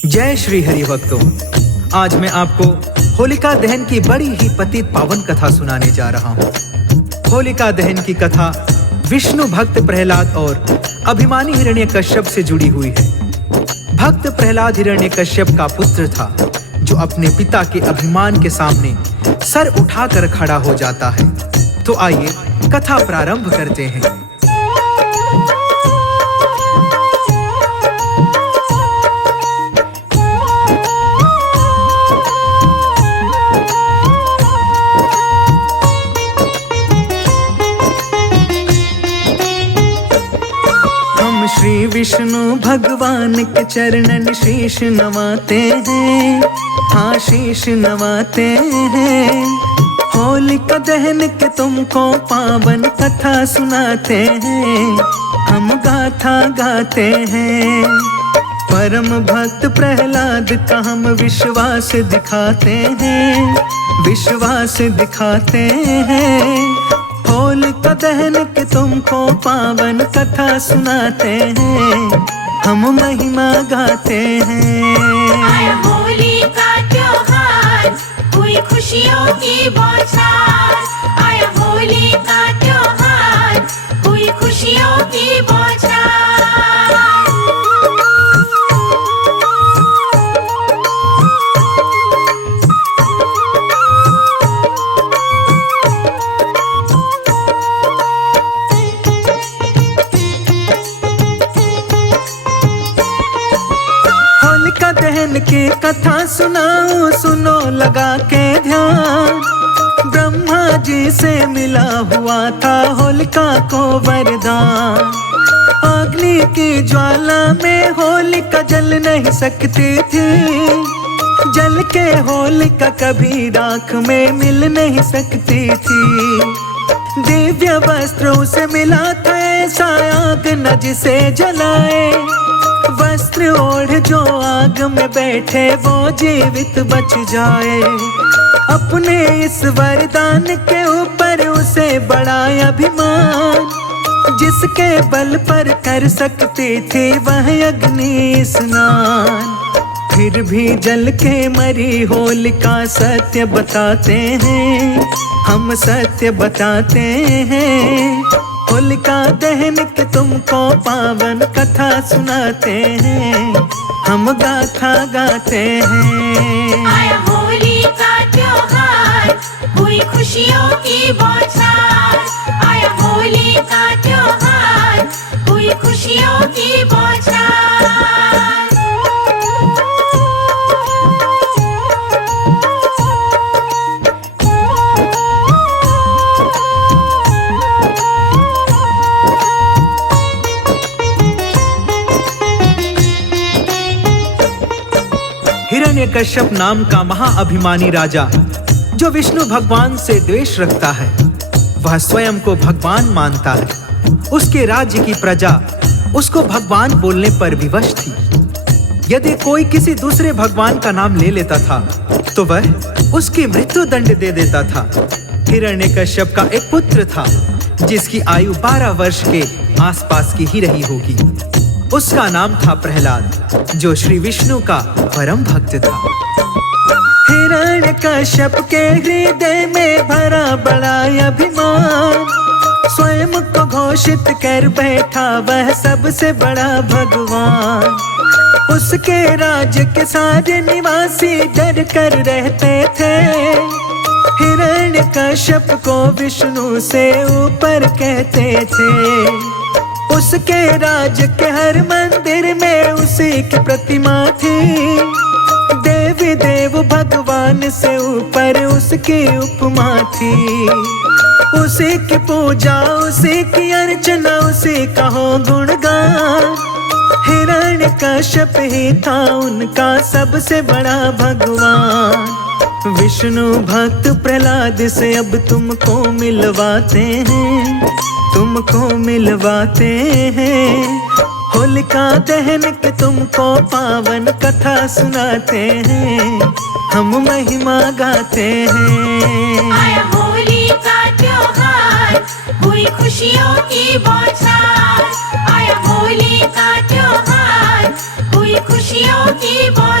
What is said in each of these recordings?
जय श्री हरि भक्तों, आज मैं आपको होलिका दहन की बड़ी ही पतित पावन कथा सुनाने जा रहा हूँ। होलिका दहन की कथा विष्णु भक्त प्रहलाद और अभिमानी हिरण्यकश्यप से जुड़ी हुई है। भक्त प्रहलाद हिरण्यकश्यप का पुत्र था, जो अपने पिता के अभिमान के सामने सर उठाकर खड़ा हो जाता है। तो आइए कथा प्रारंभ करते हैं। श्री विष्णु भगवान के चरणन शीश नवाते हैं, हाँ शीश नवाते हैं। होलिका दहन के तुमको पावन कथा सुनाते हैं, हम गाथा गाते हैं। परम भक्त प्रहलाद का हम विश्वास दिखाते हैं, विश्वास दिखाते हैं। होलिका दहन के तुमको पावन कथा सुनाते हैं, हम महिमा गाते हैं। आया होली का त्योहार, हुई खुशियों की बौछार। आया होली का त्योहार, हुई खुशियों की बौछार। दहन की कथा सुनाऊं, सुनो लगा के ध्यान। ब्रह्मा जी से मिला हुआ था होलिका को वरदान। अग्नि की ज्वाला में होलिका जल नहीं सकती थी, जल के होलिका कभी राख में मिल नहीं सकती थी। दिव्य वस्त्र उसे मिला था, ऐसा आग न जिसे जलाए। वस्त्र ओढ़ जो आग में बैठे वो जीवित बच जाए। अपने इस वरदान के ऊपर उसे बड़ा अभिमान, जिसके बल पर कर सकती थी वह अग्नि स्नान। फिर भी जल के मरी होलिका सत्य बताते हैं, हम सत्य बताते हैं। होलिका दहन के तुमको पावन कथा सुनाते हैं, हम गाथा गाते हैं। आया होली का त्योहार, हुई खुशियों की बौछार। आया होली का त्योहार, हुई खुशियों की बौछार। हिरण्यकश्यप नाम का महाअभिमानी राजा, जो विष्णु भगवान से द्वेष रखता है, वह स्वयं को भगवान मानता है। उसके राज्य की प्रजा उसको भगवान बोलने पर विवश थी। यदि कोई किसी दूसरे भगवान का नाम ले लेता था तो वह उसकी मृत्यु दंड दे देता था। हिरण्यकश्यप का एक पुत्र था, जिसकी आयु 12 वर्ष के आसपास की ही रही होगी। उसका नाम था प्रहलाद, जो श्री विष्णु का परम भक्त था। हिरण्यकश्यप के हृदय में भरा बड़ा अभिमान, स्वयं को घोषित कर बैठा वह सबसे बड़ा भगवान। उसके राज्य के सारे निवासी डर कर रहते थे। हिरण्यकश्यप को विष्णु से ऊपर कहते थे। उसके राज्य के हर मंदिर में उसी की प्रतिमा थी। देवी देव भगवान से ऊपर उसकी उपमा थी। उसी की पूजा, उसी की अर्चना, उसी का हो गुणगान। हिरण्यकश्यप ही था उनका सबसे बड़ा भगवान। विष्णु भक्त प्रहलाद से अब तुमको मिलवाते हैं, तुमको मिलवाते हैं। होलिका दहन के तुमको पावन कथा सुनाते हैं, हम महिमा गाते हैं। आया होली का त्योहार, हुई खुशियों की बौछार। आया होली का त्योहार, हुई खुशियों की बौछार।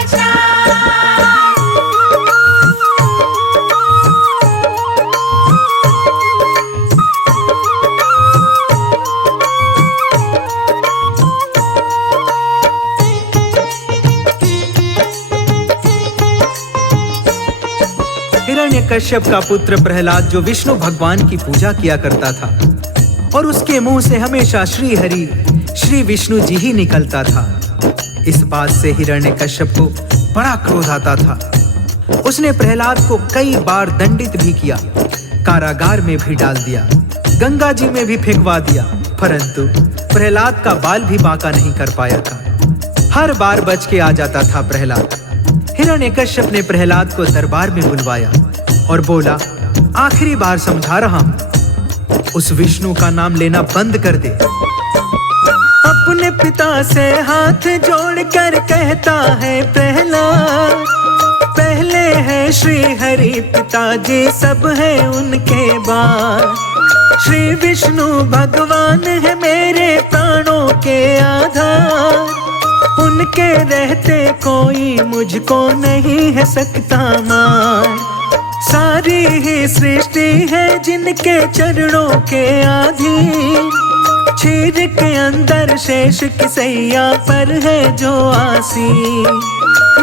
हिरण्यकश्यप का पुत्र प्रहलाद जो विष्णु भगवान की पूजा किया करता था और उसके मुंह से हमेशा श्री हरि श्री विष्णु जी ही निकलता था। इस बात से हिरण्यकश्यप को बड़ा क्रोध आता था। उसने प्रहलाद को कई बार दंडित भी किया, कारागार में भी डाल दिया, गंगा जी में भी फेंकवा दिया, परंतु प्रहलाद का बाल भी बांका नहीं कर पाया था। हर बार बच के आ जाता था प्रहलाद। हिरण्यकश्यप ने प्रहलाद को दरबार में बुलवाया और बोला, आखिरी बार समझा रहा हूं, उस विष्णु का नाम लेना बंद कर दे। अपने पिता से हाथ जोड़कर कहता है प्रहलाद, पहले है श्री हरि पिताजी, सब है उनके बाद। श्री विष्णु भगवान है मेरे प्राणों के आधार, उनके रहते कोई मुझको नहीं है सकता मार। सारी ही सृष्टि है जिनके चरणों के अधीन, क्षीर के अंदर शेष की सैया पर है जो आसीन।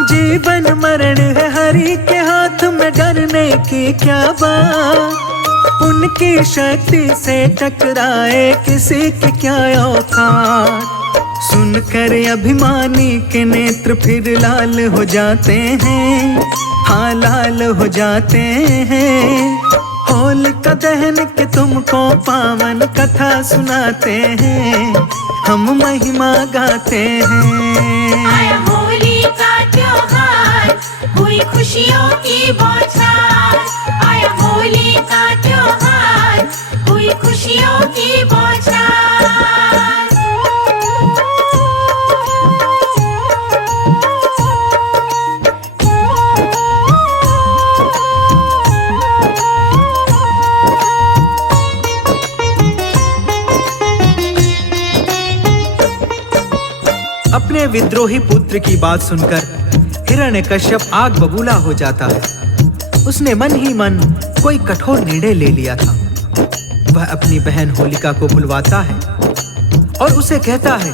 जीवन मरण है हरि के हाथ में, डरने की क्या बात, उनकी शक्ति से टकराए किसी की क्या औकात। सुनकर अभिमानी के नेत्र फिर लाल हो जाते हैं, हाँ लाल हो जाते हैं। होलिका दहन के तुमको पावन कथा सुनाते हैं, हम महिमा गाते हैं। आया होली का त्योहार, हुई खुशियों की बौछार। आया होली का त्योहार, हुई खुशियों की बौछार। अपने विद्रोही पुत्र की बात सुनकर हिरण्यकश्यप आग बबूला हो जाता है। उसने मन ही मन कोई कठोर निर्णय ले लिया था। वह अपनी बहन होलिका को बुलवाता है और उसे कहता है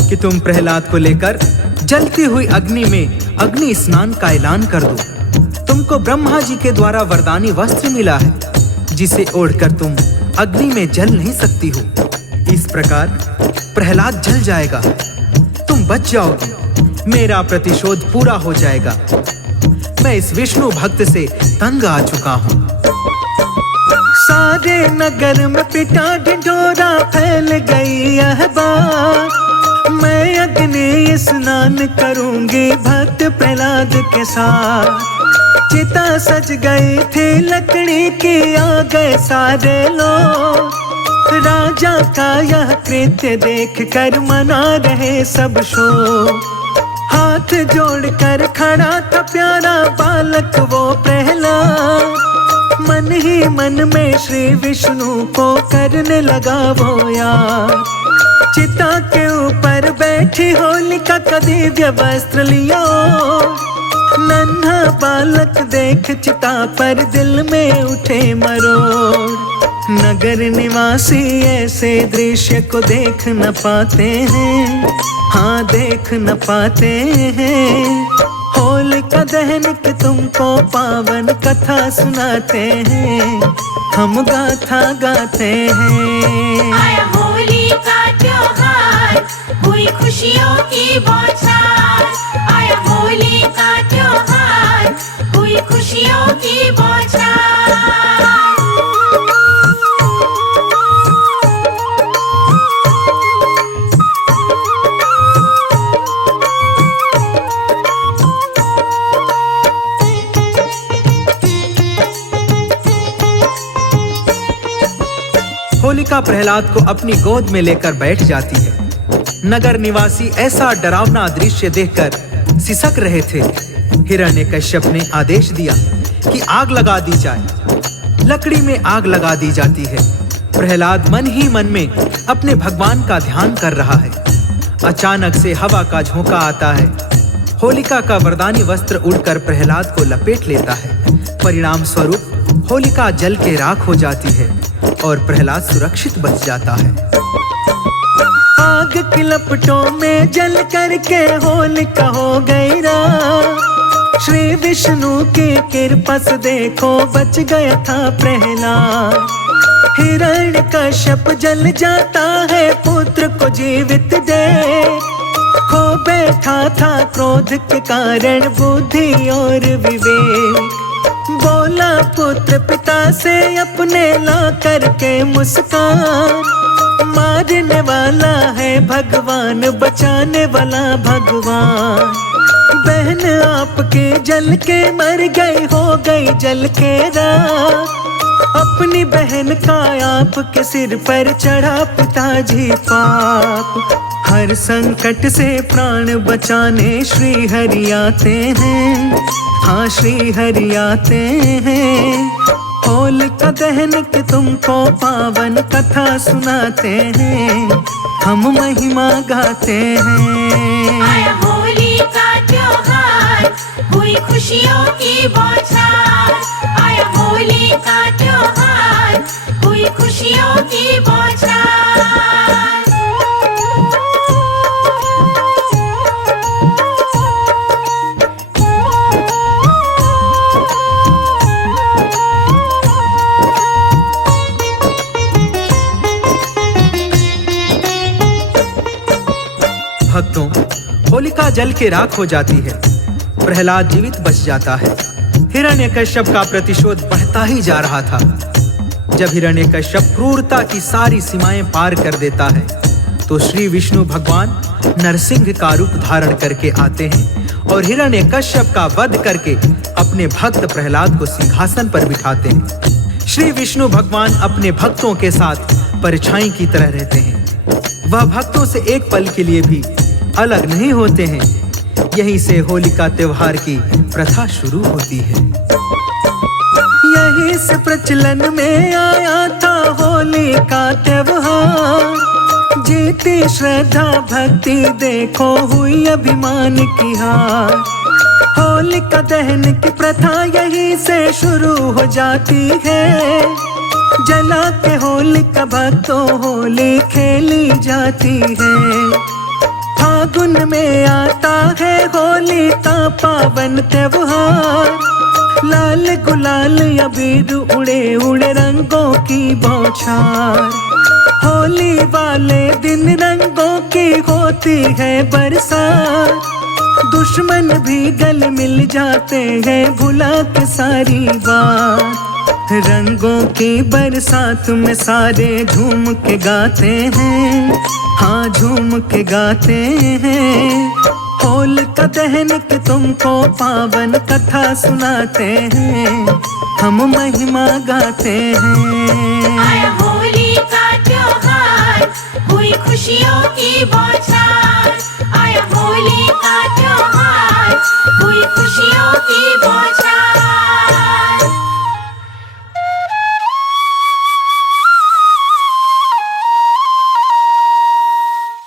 कि तुम प्रहलाद को लेकर जलती हुई अग्नि में अग्नि स्नान का ऐलान कर दो। तुमको ब्रह्मा जी के द्वारा वरदानी वस्त्र मिला है, जिसे ओढ़कर तुम अग्नि में जल नहीं सकती हो। इस प्रकार प्रहलाद जल जाएगा, तुम बच जाओगी, मेरा प्रतिशोध पूरा हो जाएगा। मैं इस विष्णु भक्त से तंग आ चुका हूँ। सारे नगर में पिटा ढिंढोरा फैल गई यह बात, मैं अग्नि स्नान करूंगी भक्त प्रहलाद के साथ। चिता सज गई थी लकड़ी की, आ गए सारे लोग, राजा का यह कृत्य देख कर मना रहे सब शोक। हाथ जोड़कर खड़ा था प्यारा बालक वो प्रहलाद, मन ही मन में श्री विष्णु को करने लगा वो याद। चिता के ऊपर बैठी होलिका का दिव्य वस्त्र लियो, नन्हा बालक देख चिता पर दिल में उठे मरोड़। नगर निवासी ऐसे दृश्य को देख न पाते हैं, हाँ देख न पाते हैं। होलिका दहन के तुमको पावन कथा सुनाते हैं, हम गाथा गाते हैं। आया होली का त्योहार, हुई खुशियों की बौछार। आया होली का त्योहार, हुई खुशियों की बौछार। होलिका प्रहलाद को अपनी गोद में लेकर बैठ जाती है। नगर निवासी ऐसा डरावना दृश्य देखकर सिसक रहे थे। हिरण्यकश्यप ने आदेश दिया कि आग लगा दी जाए। लकड़ी में आग लगा दी जाती है। प्रहलाद मन ही मन में अपने भगवान का ध्यान कर रहा है। अचानक से हवा का झोंका आता है। होलिका का वरदानी वस्त्र उड़कर प्रहलाद को लपेट लेता है। परिणाम स्वरूप होलिका जल के राख हो जाती है और प्रहलाद सुरक्षित बच जाता है। आग की लपटों में जल करके होलिका हो गई राख। श्री विष्णु की कृपा से देखो बच गया था प्रहलाद। हिरण्यकश्यप जल जाता है पुत्र को जीवित दे, खो बैठा था क्रोध के कारण बुद्धि और विवेक। बोला पुत्र पिता से अपने ला करके मुस्कान, मारने वाला है भगवान बचाने वाला भगवान। बहन आपके जल के मर गई हो गई जल के राख, अपनी बहन का आपके सिर पर चढ़ा पिताजी पाप। हर संकट से प्राण बचाने श्री हरि आते हैं, हाँ श्री हरि आते हैं। होलिका दहन के तुमको पावन कथा सुनाते हैं, हम महिमा गाते हैं। आया होली का त्योहार, हुई खुशियों की बौछार। आया होली का त्योहार, हुई खुशियों की बौछार। भक्तों, होलिका जल के राख हो जाती है, प्रहलाद जीवित बच जाता है। हिरण्यकश्यप का प्रतिशोध बढ़ता ही जा रहा था। जब हिरण्यकश्यप क्रूरता की सारी सीमाएं पार कर देता है तो श्री विष्णु भगवान नरसिंह का रूप धारण करके आते हैं और हिरण्यकश्यप का वध करके अपने भक्त प्रहलाद को सिंहासन पर बिठाते हैं। श्री विष्णु भगवान अपने भक्तों के साथ परछाई की तरह रहते हैं। वह भक्तों से एक पल के लिए भी अलग नहीं होते हैं। यहीं से होलिका त्योहार की प्रथा शुरू होती है। यहीं से प्रचलन में आया था होली का त्योहार। जीती श्रद्धा भक्ति देखो हुई अभिमान की हार। होलिका दहन की प्रथा यहीं से शुरू हो जाती है। जला के होलिका भक्तों होली खेली जाती है। फागुन में आता है होली का पावन त्योहार। लाल गुलाल अबीर उड़े उड़े रंगों की बौछार। होली वाले दिन रंगों की होती है बरसात। दुश्मन भी गले मिल जाते हैं भुला के सारी बात। रंगों की बरसात में सारे झूम के गाते हैं, हाँ झूम के गाते हैं। होलिका दहन के तुमको पावन कथा सुनाते हैं, हम महिमा गाते हैं। आया होली का त्योहार, हुई खुशियों की बौछार। आया होली का त्योहार,